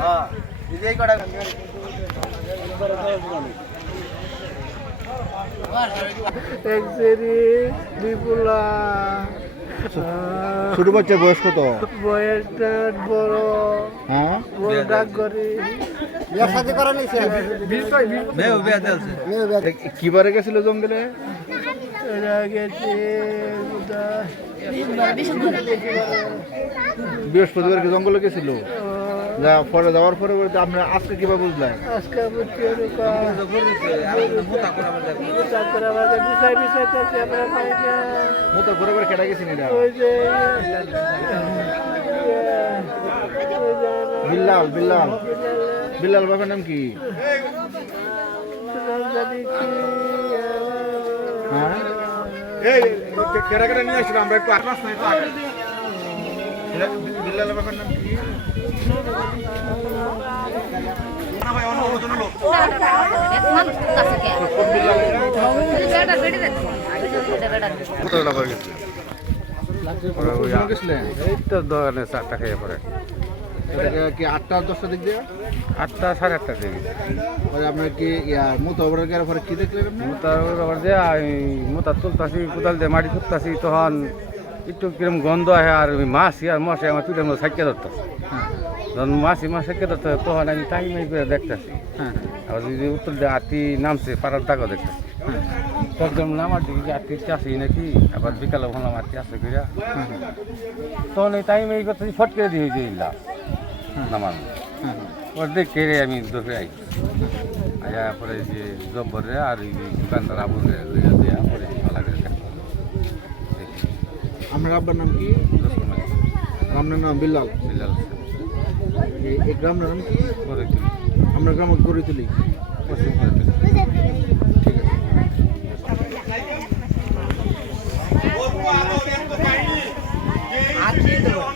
হ্যাঁ এই কটা একজেরি বিপুলা ছোট বাচ্চার বয়স কত? বয়সটা বড়। হ্যাঁ? বড় ডাক করি। কিবারে গেছিল জঙ্গলে? বৃহস্পতিবার কি জঙ্গলে গেছিল? যা পরে যাওয়ার পরে বলতে আপনি আজকে কীভাবে বুঝলেন? আজকে বুঝছি মতো ঘুরে ঘুরে কেটে গেছেন এটা বিল্লাল বিল্লাল। বিল্লাল বাবার নাম কি? হ্যাঁ? এই কেটে কেটে নিয়ে আসলাম আমরা একটু আটলাস না একটু আগে চারটা খেয়ে পরে কি? আটটা আটটা সাড়ে কি পরে কি মোতা তুলতাছি কোদাল দিয়ে মাটি তুলতাছি তখন একটু কিরম গন্ধ আহে আর ওই মাছ আর মশে আমার পিঠের মধ্যে সাইকে ধরতেছে যখন মাছি মাছ সাইকে ধরতে তখন আমি টাইম করে দেখতেছি। হ্যাঁ। আবার যদি উত্তর দিয়ে আটটি নামছে পাড়ার দাগও দেখতেছি। তখন নামার দিকে যে আসি নাকি? আবার বিকালে ভাবলাম আটটি আসে কিরা তখন এই টাইম এই করতেছি ফট করে দিয়ে হয়েছে ইল্লা নামার হ্যাঁ। ওর দেখে আমি দৌড়ে আই আয়া পরে যে জব্বরে আর ওই যে দোকানদার আবুরে লইয়া দেয়া পরে ভালো করে দেখলাম। দেখি, আপনার আব্বার নাম কি? আপনার নাম বিল্লাল। বিল্লাল। এই- গ্রামের নাম কি? আমরা গ্রাম গড়ে তুলি ঠিক করে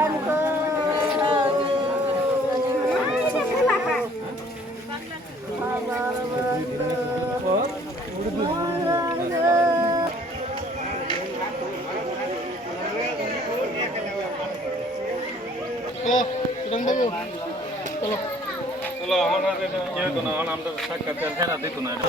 ইন- ইন্ডিয়াতে চলো। আমার যেহেতু না আমরা সাক্ষাৎ ফেরা দিত না এটা